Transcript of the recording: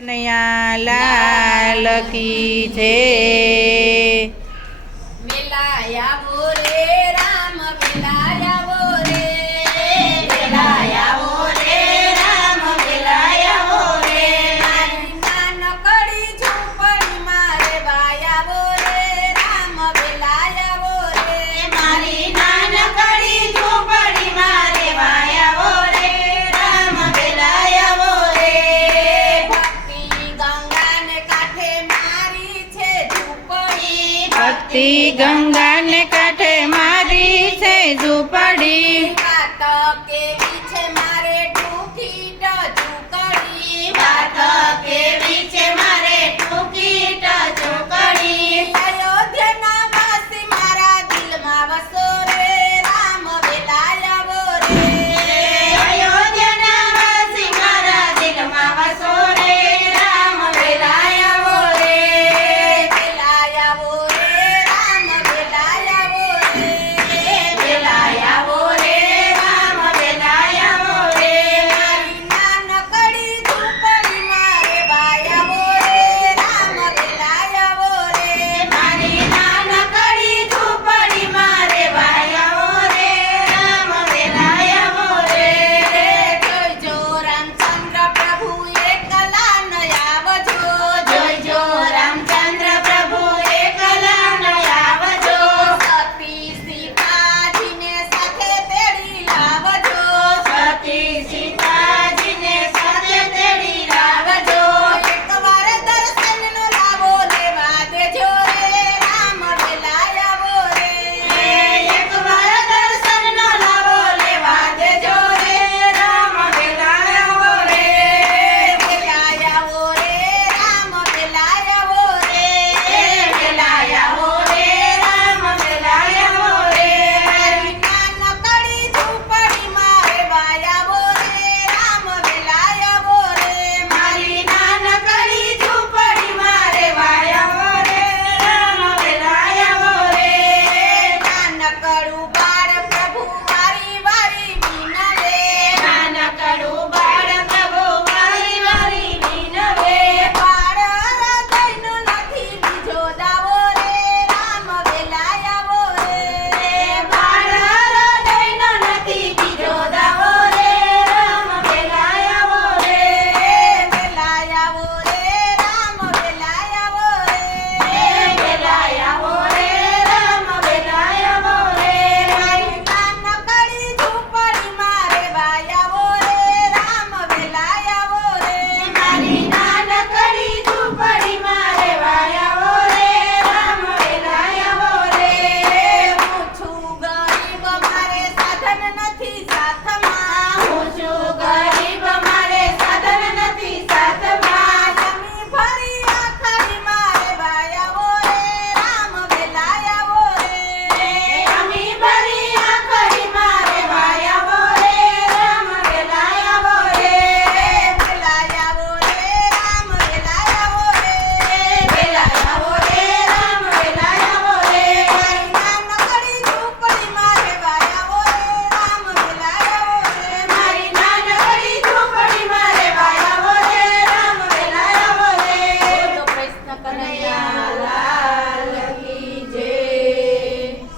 કનૈયા લાલ કી છે। વેલાયા વો રે રામ વેલાયા વો રે વેલાયા વો રે રામ વેલાયા વો રે મારી નાનકડી ઝૂંપડી મારે વાયા વો રે રામ વેલાયા વો રે મારી નાનકડી ઝૂંપડી મારે વાયા વો રે રામ વેલાયા વો રે ભક્તિ ગંગા ને કાંઠે મારી છે ઝૂંપડી। વાત કેવી છે મારે ટૂંકી ટચુકડી વાત